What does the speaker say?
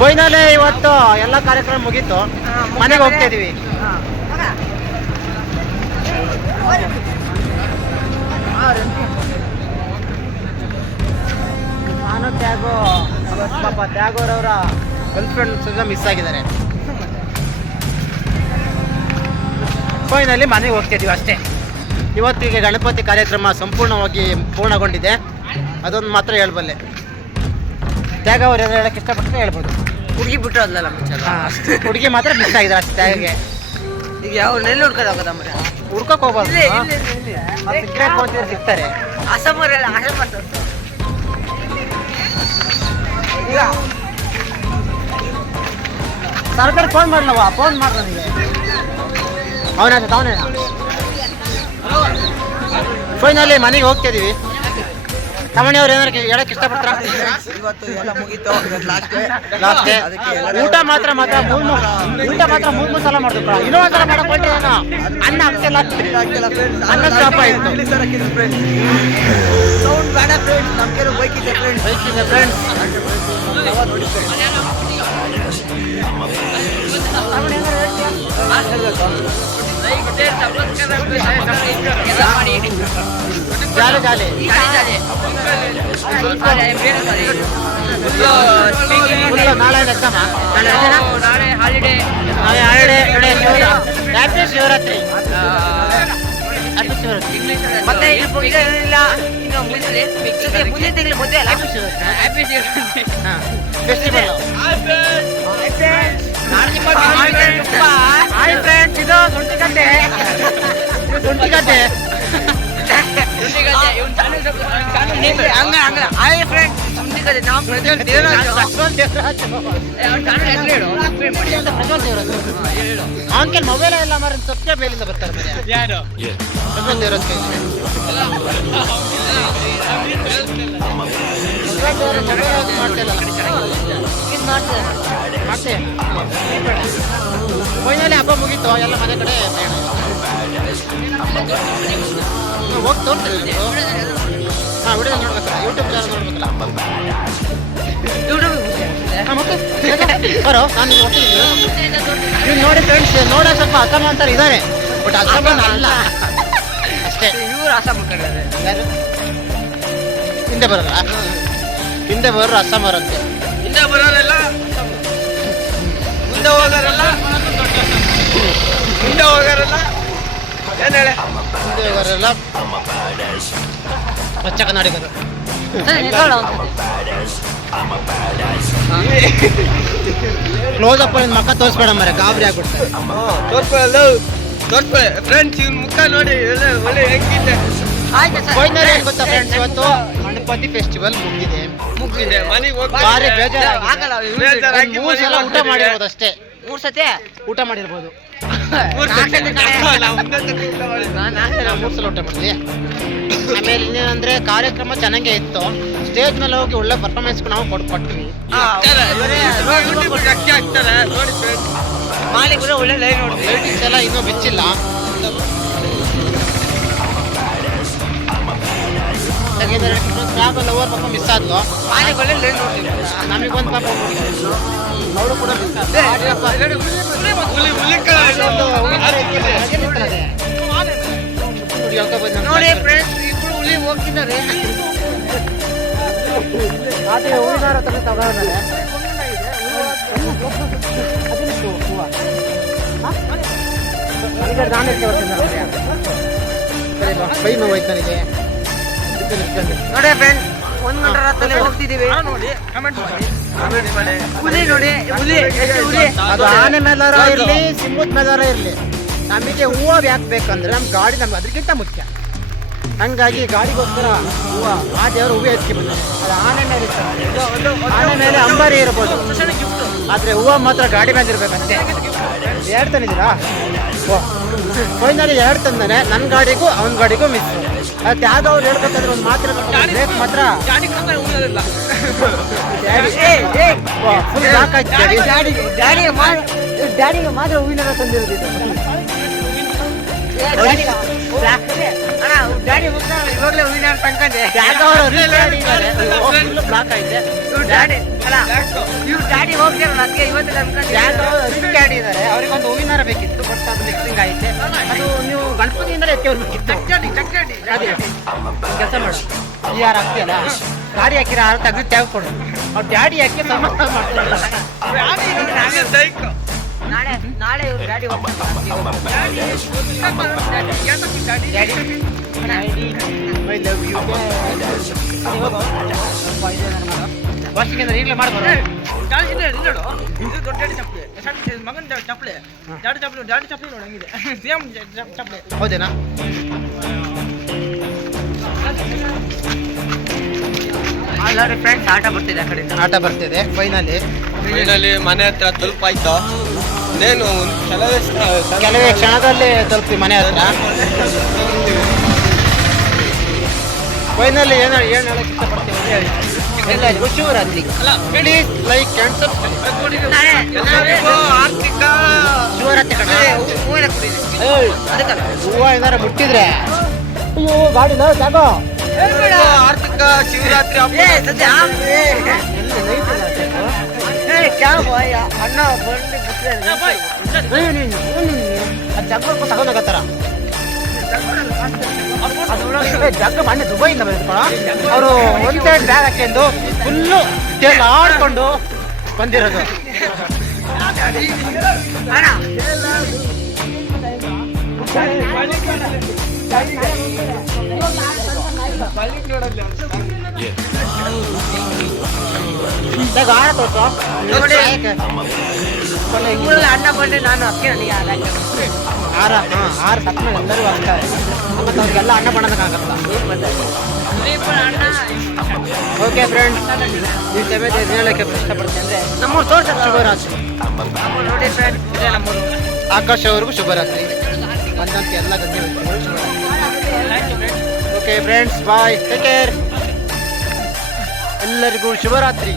Final ಇವತ್ತು ಎಲ್ಲ ಕಾರ್ಯಕ್ರಮ ಮುಗೀತು, ಮನೆಗೆ ಹೋಗ್ತಾ ಇದೀವಿ. ನಾನು ತ್ಯಾಗೋ ಪಾಪ ತ್ಯಾಗೋರವರ ಗರ್ಲ್ ಫ್ರೆಂಡ್ಸ್ ಮಿಸ್ ಆಗಿದ್ದಾರೆ. ಫೈನಲಿ ಮನೆಗೆ ಹೋಗ್ತಾ ಇದೀವಿ ಅಷ್ಟೇ. ಇವತ್ತಿಗೆ ಗಣಪತಿ ಕಾರ್ಯಕ್ರಮ ಸಂಪೂರ್ಣವಾಗಿ ಪೂರ್ಣಗೊಂಡಿದೆ, ಅದೊಂದು ಮಾತ್ರ ಹೇಳ್ಬಲ್ಲೆ. ತ್ಯಾಗ ಅವ್ರು ಏನಾರು ಹೇಳಕ್ಕೆ ಇಷ್ಟಪಟ್ಟರೆ ಹೇಳ್ಬೋದು. ಹುಡುಗಿ ಬಿಟ್ಟರು ಅಲ್ಲ ಹುಡುಗಿ ಮಾತ್ರ ಮಿಸ್ ಆಗಿದೆ ಅಷ್ಟೇ. ತ್ಯಾಗಗೆ ಈಗ ಯಾವ ನೆಲ್ಲಿ ಹುಡ್ಕೋದು ಹೋಗೋದ ಮರ ಹುಡ್ಕೋಕ್ ಹೋಗ್ಬಾರ್ದು, ಸಿಗ್ತಾರೆ. ಅಸಮರೆಲ್ಲ ಅಸಮ ಈಗ ಸರ್ಕಾರ ಫೋನ್ ಮಾಡ್ಲವ, ಫೋನ್ ಮಾಡ್ದ ನನಗೆ. ಅವನೇ ಫೈನಲಿ ಮನೆಗೆ ಹೋಗ್ತಾ ಇದೀವಿ. ತಮಣಿ ಅವ್ರು ಏನಾರು ಹೇಳಕ್ ಇಷ್ಟಪಡ್ತಾರ? ಇವತ್ತು ಎಲ್ಲ ಮುಗೀತು, ಲಾಸ್ಟ್. ಊಟ ಮಾತ್ರ ಮೂರು ಸಲ ಮಾಡ್ಬೇಕು. ಇನ್ನೊಂದು ಸಲ ಮಾಡಕ್ ಹೊರಟೆ ಅನ್ನ ಹಾಕ್ತಿಲ್ಲ, ಅನ್ನ ಸ್ಟಾಪ್ ಆಯ್ತು. ಸೌಂಡ್ ಬೇಡ ಫ್ರೆಂಡ್ಸ್, ನಮ್ಗೆ ಬೈಕ್ ಇದೆ ಫ್ರೆಂಡ್ಸ್. ಜಾಲಿ ನಾಳೆ ಎಕ್ಸಾಮ, ನಾಳೆ ಹಾಲಿಡೇ. ಹ್ಯಾಪಿ ಶಿವರಾತ್ರಿ. ಮತ್ತೆ ಇಲ್ಲ ಇನ್ನು ಮುಂದಿನ ತಿಂಗಳು ಮದುವೆ ಅಲ್ಲ. Happy Shivaratri. Festival. Hi friends, ಇದು ಶುಂಠಿಗಡ್ಡೆ. ಹಾಯ್ ಫ್ರೆಂಡ್ಸ್, ಮುಂದಿನ ನಾವು ಪ್ರಜ್ವಲ್ ದೇವರಾಜ್. ಅವನ್ಕೆ ಮೊಬೈಲ್ ಎಲ್ಲ ಮಾರ ಸಬ್ಸ್ಕ್ರೈಬ್ ಮೇಲಿಂದ ಬರ್ತಾರೆ ಮನೆ. ಯಾರು? ಪ್ರಜ್ವಲ್ ದೇವರಾಜ್ ಕೈ ಮಾಡ್ತೇವೆ. ಫೈನಲಿ ಹಬ್ಬ ಮುಗೀತು, ಎಲ್ಲ ಮನೆ ಕಡೆ ಹೋಗಿ ತೋರ್ತೀನಿ. ಹಾಂ, ವಿಡಿಯೋ ನೋಡ್ಬೇಕಲ್ಲ, ಯೂಟ್ಯೂಬ್ ಚಾನಲ್ ನೋಡ್ಬೇಕಲ್ಲ. ಮತ್ತೆ ಬರೋ, ನಾನು ಒಟ್ಟಿಗೆ ನೀವು ನೋಡಿ ಫ್ರೆಂಡ್ಸ್, ನೋಡೋ ಸ್ವಲ್ಪ ಅಸಮ ಅಂತಾರೆ ಇದ್ದಾರೆ, ಬಟ್ ಅಸಮ ಅಲ್ಲ ಅಷ್ಟೇ. ಇವ್ರು ಅಸಮ ಯಾರು ಹಿಂದೆ ಬರೋಲ್ಲ, ಹಿಂದೆ ಬರೋರು ಅಸಮರಂತೆ. ಹಿಂದೆ ಬರೋರೆಲ್ಲ ಮುಂದೆ ಹೋಗೋರೆಲ್ಲ ಏನ್ ಹೇಳಿ ಹಿಂದೆ ಹೋಗೋರೆಲ್ಲ ಪಚ್ಚ ಕನ್ನಡಿಗರು. ಕ್ಲೋಸ್ ಅಪ್ ಮಕ್ಕ ತೋರಿಸ್ಬೇಡ ಮರೆ, ಗಾಬರಿ ಆಗ್ಬಿಡ್ತಾರೆ. ತೋರ್ಸ್ಕೊಳ್ಳಿ ಫ್ರೆಂಡ್ಸ್, ಇವ್ನ ಮುಖ ನೋಡಿ ಒಳ್ಳೆ ಹೆಂಗಿದೆ. ಫೈನಲಿ ಏನ್ ಗೊತ್ತಾ ಫ್ರೆಂಡ್ಸ್, ಇವತ್ತು ಗಣಪತಿ ಫೆಸ್ಟಿವಲ್ ಮುಗಿದಿದೆ. ಮನೆಗೆ ಭಾರಿ ಬೇಜಾರಾಗಿ 3 ಸಲ ಊಟ ಮಾಡಿರ್ಬೋದು ಅಷ್ಟೇ. 3 ಸತಿ ಊಟ ಮಾಡಿರ್ಬೋದು. 3 ಸಲ ಊಟ ಮಾಡಿದ್ವಿ. ಆಮೇಲೆ ಇನ್ನೇನಂದ್ರೆ ಕಾರ್ಯಕ್ರಮ ಚೆನ್ನಾಗೇ ಇತ್ತು. ಸ್ಟೇಜ್ ಮೇಲೆ ಹೋಗಿ ಒಳ್ಳೆ ಪರ್ಫಾರ್ಮೆನ್ಸ್ ನಾವು ಕೊಟ್ವಿ. ಅಕ್ಕಿ ಹಾಕ್ತಾರೆ ನೋಡಿ ಫ್ರೆಂಡ್ಸ್. ಮಾಲಿಕರು ಒಳ್ಳೆ ಲೈನ್ ನೋಡ್ತೀವಿ. ಲೈಟಿಂಗ್ಸ್ ಎಲ್ಲ ಇನ್ನೂ ಬಿಚ್ಚಿಲ್ಲ. ಟ್ರಾವೆಲ್ ಓವರ್ ಪಾಪ ಮಿಸ್ ಆದ್ಲು. ಮಾಲಿಕ್ ಒಳ್ಳೆ ಲೈನ್ ನೋಡ್ತೀವಿ. ನಮಗೊಂದು ಪಾಪ ಅವಳು ಕೂಡ ಮಿಸ್ ನೋಡಿ ಫ್ರೆಂಡ್ಸ್, ಇಬ್ರು ಹುಲಿ ಹೋಗ್ತಿದ್ದಾರೆ. ಅದೇ ಹೂವಿನಾರ ತಗೊಳ್ತಾರೆ. ಕೈ ನೋವಾಯ್ತು ನನಗೆ. ನೋಡಿ ಫ್ರೆಂಡ್ಸ್, 1 ಗಂಟೆ ರಾತ್ರಿ ಹೋಗ್ತಿದೀವಿ. ಹುಲಿ ನೋಡಿ, ಹುಲಿ ಅದು ಆನೆ ಮೇಲಾರ ಇರಲಿ, ಸಿಂಹದ ಮೇಲಾರ ಇರಲಿ, ನಮಗೆ ಹೂವು ಯಾಕೆ ಬೇಕಂದ್ರೆ ನಮ್ಮ ಗಾಡಿ ನಮ್ಗೆ ಅದಕ್ಕಿಂತ ಮುಖ್ಯ. ಹಂಗಾಗಿ ಗಾಡಿಗೋಸ್ಕರ ಹೂವು, ಆ ದೇವರು ಹೂವು ಎತ್ತಿ ಬಂದಿದೆ. ಅದು ಆನೆ ಮೇಲೆ ಆನೆ ಮೇಲೆ ಅಂಬಾರಿ ಇರ್ಬೋದು, ಆದರೆ ಹೂವು ಮಾತ್ರ ಗಾಡಿ ಮೇಲೆ ಇರ್ಬೇಕಂತೆ. 2 ತಂದಿದ್ದೀರಾ? ಫೈನಲಿ 2 ತಂದಾನೆ. ನನ್ನ ಗಾಡಿಗೂ ಅವನ ಗಾಡಿಗೂ ಮಿಸ್. ಅದು ಯಾವ್ದು ಅವ್ರು ಹೇಳ್ಬೇಕಾದ್ರೆ ಒಂದು ಮಾತ್ರ ಬ್ರೇಕ್ ಮಾತ್ರ ಡ್ಯಾಡಿಗೆ ಮಾತ್ರ ಹೂವಿನ ತಂದಿರೋದು. ಅಣ್ಣ ಡ್ಯಾಡಿ ಇವಾಗಲೇ ಹೂವಿನ ತನ್ಕೊಂಡೆ ಬ್ಲಾಕ್ ಐತೆ ಇವ್ರು ಡ್ಯಾಡಿ ಅಲ್ಲ ಇವ್ರು ಡ್ಯಾಡಿ ಹೋಗ್ತಿರಲ್ಲ ಅದಕ್ಕೆ ಇವತ್ತು ಅನ್ಕೊಂಡು ಡ್ಯಾಡಿ ಇದ್ದಾರೆ ಅವ್ರಿಗೆ ಒಂದು ಹೂವಿನಾರ ಬೇಕಿತ್ತು ಬಟ್ ಅದು ಮಿಕ್ಸಿಂಗ್ ಐತೆ ಅದು ನೀವು ಗಣಪತಿಯಿಂದಲೇ ಎತ್ತಿ ಬರ್ಬೇಕಿತ್ತು ಕೆಲಸ ಮಾಡು ಈ ಯಾರು ಹಾಕ್ತಿಯಲ್ಲ ಗಾಡಿ ಹಾಕಿರ ಹಾರು ತೆಗೆದು ಟ್ಯಾಗ್ ಕೊಡು ಅವ್ರು ಡ್ಯಾಡಿ ಹಾಕಿ ಸಮಸ್ಯೆ ಮಾಡ್ತಾರಲ್ಲ ನಾಳೆ ನಾಳೆ ಇವ್ರು daddy I love you washing ಅಂದ್ರೆ ಈಗಲೇ ಮಾಡ್ಬೋದು ಹೌದೇನಾ ಆಲ್ರೆಡಿ ಫ್ರೆಂಡ್ಸ್ ಆಟ ಬರ್ತಿದೆ ಆ ಕಡೆಯಿಂದ ಆಟ ಬರ್ತಿದೆ ಫೈನಲಿ ಫೈನಲಿ ಮನೆ ಹತ್ರ ತಲುಪಾಯ್ತು ಇನ್ನೇನು ಕೆಲವೇ ಕ್ಷಣದಲ್ಲಿ ತಲುಪಿ ಮನೆ ಹತ್ರ ಫೈನಲಿ ಏನು ಹೇಳಕ್ಕೆ ಇಷ್ಟಪಡ್ತೀವಿ ಅಂತ ಹೇಳಿ ಎಲ್ಲರಿಗೂ Shivaratri please like and subscribe ಆರ್ಥಿಕ ಶಿವರಾತ್ರಿ ಕಣ ಹೂವಿನ ಕುಡಿದೆ ಅದಕ್ಕಲ್ಲ ಹೂವು ಏನಾರ ಮುಟ್ಟಿದ್ರೆ ಅಯ್ಯೋ ಗಾಡಿ ಜಾಗೋ ಆರ್ಥಿಕ ಶಿವರಾತ್ರಿ ಹಬ್ಬ ಏ ಸದ್ಯ ಕ್ಯಾ ಬಾಯ್ ಅಣ್ಣ ಬಂದು ಅದು ಜಗ್ಗ ತಗೊಂಡೋಗತ್ತಾರ ಜಗ್ಗ ಮೊನ್ನೆ ದುಬೈಯಿಂದ ಬಂದಿರ್ಕೊಳ ಅವರು ಒಂದು ಸೈಡ್ ಬ್ಯಾಗ್ ಹಾಕೊಂಡು ಫುಲ್ಲು ಟೇಲ್ ಆಡ್ಕೊಂಡು ಬಂದಿರೋದು ಅಣ್ಣ ಆಡ ತೋರ್ಸು ನೋಡಿ. ಊರಲ್ಲಿ ಅಣ್ಣ ಬಂದ್ರೆ ನಾನು ಅದಕ್ಕೆ ನನಗೆ ಆರ ಆರು ಸತ್ತ ಮೇಲೆ ಎಲ್ಲರೂ ಆಗ್ತಾರೆ ಮತ್ತು ಅವ್ರಿಗೆಲ್ಲ ಅನ್ನ ಮಾಡೋದಕ್ಕಾಗಲ್ಲ ಅಣ್ಣ ಓಕೆ ಫ್ರೆಂಡ್ಸ್ ಈ ಸಮೇತ ಇದು ಹೇಳೋಕ್ಕೆ ಇಷ್ಟಪಡ್ತೀನಿ ಅಂದರೆ ನಮ್ಮೂರು ತೋರ್ಸ ಶುಭರಾತ್ರಿ ನೋಡಿ ಫ್ರೆಂಡ್ ನಮ್ಮೂರು ಆಕಾಶ್ ಅವ್ರಿಗೂ ಶುಭರಾತ್ರಿ ಬಂದಂತೆ ಎಲ್ಲ ಗಂಧೆ ವ್ಯಕ್ತಿಗಳು ಶುಭರಾತ್ರಿ okay friends bye take care ಎಲ್ಲರಿಗೂ ಶುಭರಾತ್ರಿ